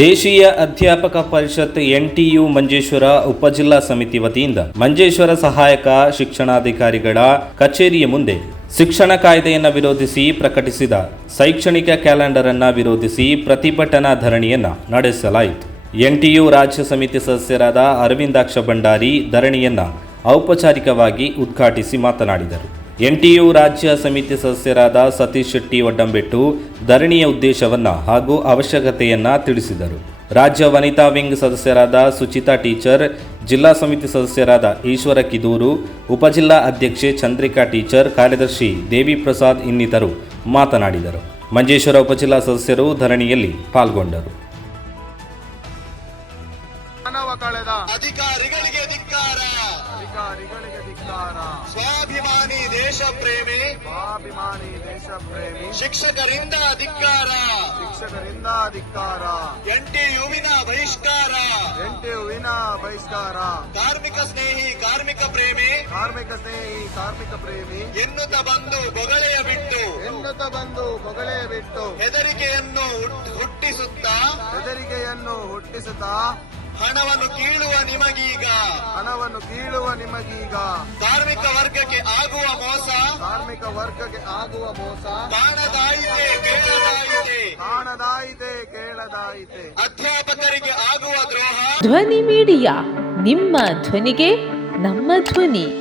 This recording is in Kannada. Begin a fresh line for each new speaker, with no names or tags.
ದೇಶೀಯ ಅಧ್ಯಾಪಕ ಪರಿಷತ್ ಎನ್ಟಿಯು ಮಂಜೇಶ್ವರ ಉಪಜಿಲ್ಲಾ ಸಮಿತಿ ವತಿಯಿಂದ ಮಂಜೇಶ್ವರ ಸಹಾಯಕ ಶಿಕ್ಷಣಾಧಿಕಾರಿಗಳ ಕಚೇರಿಯ ಮುಂದೆ ಶಿಕ್ಷಣ ಕಾಯ್ದೆಯನ್ನ ವಿರೋಧಿಸಿ ಪ್ರಕಟಿಸಿದ ಶೈಕ್ಷಣಿಕ ಕ್ಯಾಲೆಂಡರ್ ಅನ್ನು ವಿರೋಧಿಸಿ ಪ್ರತಿಭಟನಾ ಧರಣಿಯನ್ನ ನಡೆಸಲಾಯಿತು. ಎನ್ಟಿಯು ರಾಜ್ಯ ಸಮಿತಿ ಸದಸ್ಯರಾದ ಅರವಿಂದಾಕ್ಷ ಭಂಡಾರಿ ಧರಣಿಯನ್ನ ಔಪಚಾರಿಕವಾಗಿ ಉದ್ಘಾಟಿಸಿ ಮಾತನಾಡಿದರು. ಎನ್ಟಿಯು ರಾಜ್ಯ ಸಮಿತಿ ಸದಸ್ಯರಾದ ಸತೀಶ್ ಶೆಟ್ಟಿ ಒಡ್ಡಂಬೆಟ್ಟು ಧರಣಿಯ ಉದ್ದೇಶವನ್ನ ಹಾಗೂ ಅವಶ್ಯಕತೆಯನ್ನು ತಿಳಿಸಿದರು. ರಾಜ್ಯ ವನಿತಾ ವಿಂಗ್ ಸದಸ್ಯರಾದ ಸುಚಿತಾ ಟೀಚರ್ ಜಿಲ್ಲಾ ಸಮಿತಿ ಸದಸ್ಯರಾದ ಈಶ್ವರ ಕಿದೂರು ಉಪಜಿಲ್ಲಾ ಅಧ್ಯಕ್ಷೆ ಚಂದ್ರಿಕಾ ಟೀಚರ್ ಕಾರ್ಯದರ್ಶಿ ದೇವಿ ಪ್ರಸಾದ್ ಇನ್ನಿತರು ಮಾತನಾಡಿದರು. ಮಂಜೇಶ್ವರ ಉಪಜಿಲ್ಲಾ ಸದಸ್ಯರು ಧರಣಿಯಲ್ಲಿ ಪಾಲ್ಗೊಂಡರು.
ಅಧಿಕಾರಿಗಳಿಗೆ ಧಿಕ್ಕಾರ. ಸ್ವಾಭಿಮಾನಿ ದೇಶ ಪ್ರೇಮಿ
ಸ್ವಾಭಿಮಾನಿ ದೇಶ ಪ್ರೇಮಿ
ಶಿಕ್ಷಕರಿಂದ ಅಧಿಕಾರ.
ಶಿಕ್ಷಕರಿಂದ ಅಧಿಕಾರ.
ಎಂಟಿ ಯುವಿನ ಬಹಿಷ್ಕಾರ.
ಎಂಟಿಯುವಿನ ಬಹಿಷ್ಕಾರ.
ಕಾರ್ಮಿಕ ಸ್ನೇಹಿ ಕಾರ್ಮಿಕ ಪ್ರೇಮಿ.
ಕಾರ್ಮಿಕ ಸ್ನೇಹಿ ಕಾರ್ಮಿಕ ಪ್ರೇಮಿ.
ಎನ್ನುತ್ತ ಬಂದು ಬೊಗಳೆಯ ಬಿಟ್ಟು.
ಎನ್ನುತ್ತ ಬಂದು ಬೊಗಳೆಯ ಬಿಟ್ಟು.
ಹೆದರಿಕೆಯನ್ನು ಹುಟ್ಟಿಸುತ್ತಾ.
ಹೆದರಿಕೆಯನ್ನು ಹುಟ್ಟಿಸುತ್ತಾ.
ಹಣವನ್ನು ಕೀಳುವ ನಿಮಗೀಗ.
ಹಣವನ್ನು ಕೀಳುವ ನಿಮಗೀಗ.
ಕಾರ್ಮಿಕ ವರ್ಗಕ್ಕೆ ಆಗುವ ಮೋಸ.
ಕಾರ್ಮಿಕ ವರ್ಗಕ್ಕೆ ಆಗುವ ಮೋಸ.
ಕಾಣದಾಯಿತೆ ಕೇಳದಾಯಿತೆ.
ಕಾಣದಾಯಿತೆ ಕೇಳದಾಯಿತೆ.
ಅಧ್ಯಾಪಕರಿಗೆ ಆಗುವ ದ್ರೋಹ.
ಧ್ವನಿ ಮೀಡಿಯಾ ನಿಮ್ಮ ಧ್ವನಿಗೆ ನಮ್ಮ ಧ್ವನಿ.